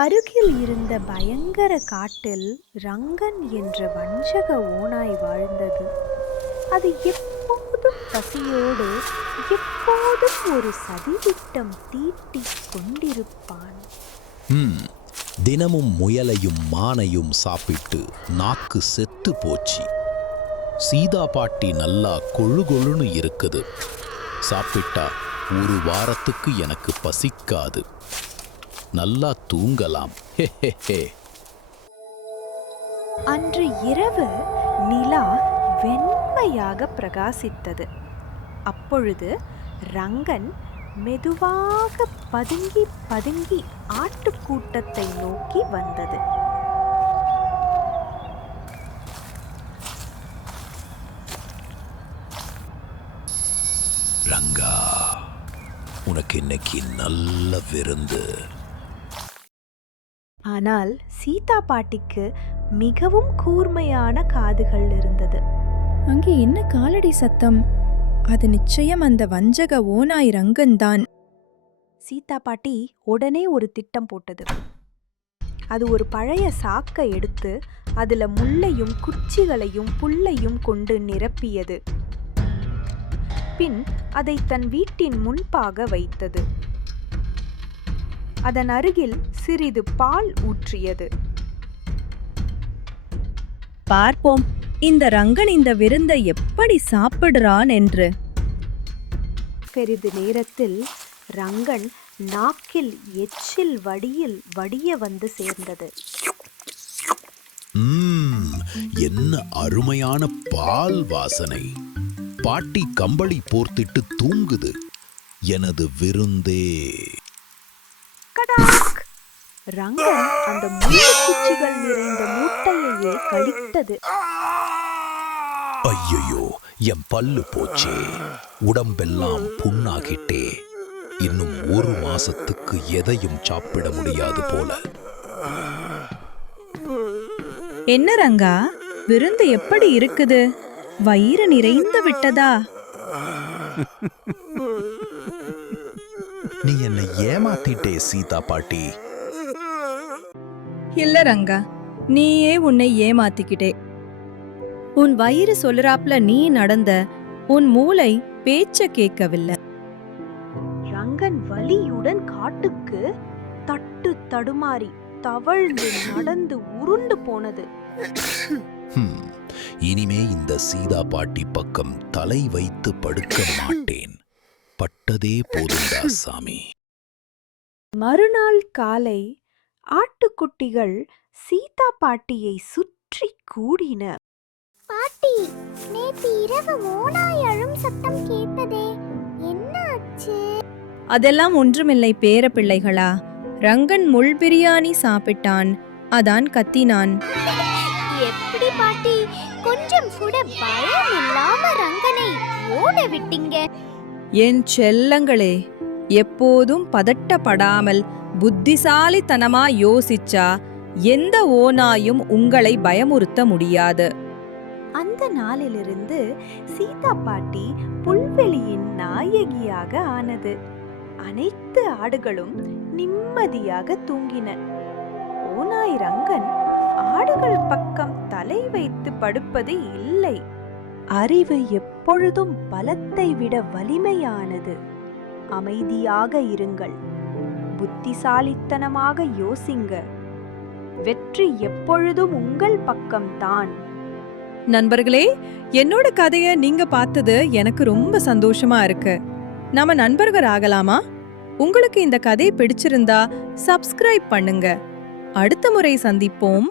அருகில் இருந்த பயங்கர காட்டில் ரங்கன் என்ற வஞ்சக ஓநாய் வாழ்ந்தது. அது எப்போதும் பசியோடு, எப்போதும் ஒரு சதித்திட்டம் தீட்டிக் கொண்டிருப்பான். தினமும் முயலையும் மானையும் சாப்பிட்டு நாக்கு செத்து போச்சு. சீதா பாட்டி நல்லா கொழு கொழுன்னு இருக்குது. சாப்பிட்டா ஒரு வாரத்துக்கு எனக்கு பசிக்காது. நல்லா தூங்கலாம். அன்று இரவு நிலா வெண்மையாக பிரகாசித்தது. அப்பொழுது ரங்கன் மெதுவாக பதுங்கி பதுங்கி ஆட்டுக்கூட்டத்தை நோக்கி வந்தது. ரங்கா, உனக்கு இன்னைக்கு நல்ல விருந்து. ஆனால் சீதா பாட்டிக்கு மிகவும் கூர்மையான காதுகள் இருந்தது. அங்கே என்ன காலடி சத்தம்? அது நிச்சயம் அந்த வஞ்சக ஓநாய் ரங்கன் தான். சீதா பாட்டி உடனே ஒரு திட்டம் போட்டது. அது ஒரு பழைய சாக்கை எடுத்து அதுல முள்ளையும் குச்சிகளையும் புல்லையும் கொண்டு நிரப்பியது. பின் அதை தன் வீட்டின் முன்பாக வைத்தது. அதன் அருகில் சிறிது பால் ஊற்றியது. பார்ப்போம் இந்த ரங்கன் இந்த விருந்தை எப்படி சாப்பிடுறான் என்று. சிறிது நேரத்தில் ரங்கன் நாக்கில் எச்சில் வடிய வந்து சேர்ந்தது. என்ன அருமையான பால் வாசனை! பாட்டி கம்பளி போர்த்திட்டு தூங்குது. எனது விருந்தே. ரங்கன் அந்த முள்ளுக்குச்சிகள் நிறைந்த மூட்டையையே கழித்தது. ஐயோ, என் பல்லு போச்சே. உடம்பெல்லாம் புண்ணாகிட்டே. இன்னும் ஒரு மாசத்துக்கு எதையும் சாப்பிட முடியாது போல. என்ன ரங்கா, விருந்து எப்படி இருக்குது? வயிறு நிறைந்து விட்டதா? நீ என்னை ஏமாத்திட்டே சீதா பாட்டி. இல்ல ரங்கா, நீயே உன்னை ஏமாத்திக்கிட்டே. உன் வயிறு சொல்லுறாப்ல நீ நடந்த, உன் மூளை பேச்ச கேட்கவில்லை. ரங்கன் வலியுடன் காட்டுக்கு தட்டு தடுமாறி தவழ்ந்து நடந்து உருண்டு போனது. இனிமே இந்த சீதா பாட்டி பக்கம் தலை வைத்து படுக்க மாட்டேன். பட்டதே போதுண்டா சாமி. மறுநாள் காலை ஆட்டுக்குட்டிகள் சீதா பாட்டியை சுற்றி கூடின. பாட்டி, நேத்து இரவு ஓநாய் அழும் சத்தம் கேட்டதே, என்ன ஆச்சு? அதெல்லாம் ஒன்றுமில்லை பேர பிள்ளைகளா. ரங்கன் முள் பிரியாணி சாப்பிட்டான், அதான் கத்தினான். எப்படி பாட்டி, கொஞ்சம் கூட பயம் இல்லாம ரங்கனை ஓட விட்டீங்க? என் செல்லங்களே, எப்போதும் பதட்டப்படாமல் புத்திசாலித்தனமா யோசிச்சா எந்த ஓநாயும் உங்களை பயமுறுத்த முடியாது. அந்த நாளிலிருந்து சீதா பாட்டி புல்வெளியின் நாயகியாக ஆனது. அனைத்து ஆடுகளும் நிம்மதியாக தூங்கின. ஓநாய் ரங்கன் ஆடுகள் பக்கம் தலை வைத்து படுப்பது இல்லை. அறிவு எப்பொழுதும் பலத்தை விட வலிமையானது. அமைதியாக இருங்கள், புத்திசாலித்தனமாக யோசிங்க. வெற்றி எப்பொழுதும் உங்கள் பக்கம்தான். நண்பர்களே, என்னோட கதைய நீங்க பார்த்தது எனக்கு ரொம்ப சந்தோஷமா இருக்கு. நாம நண்பர்கள் ஆகலாமா? உங்களுக்கு இந்த கதை பிடிச்சிருந்தா சப்ஸ்கிரைப் பண்ணுங்க. அடுத்த முறை சந்திப்போம்.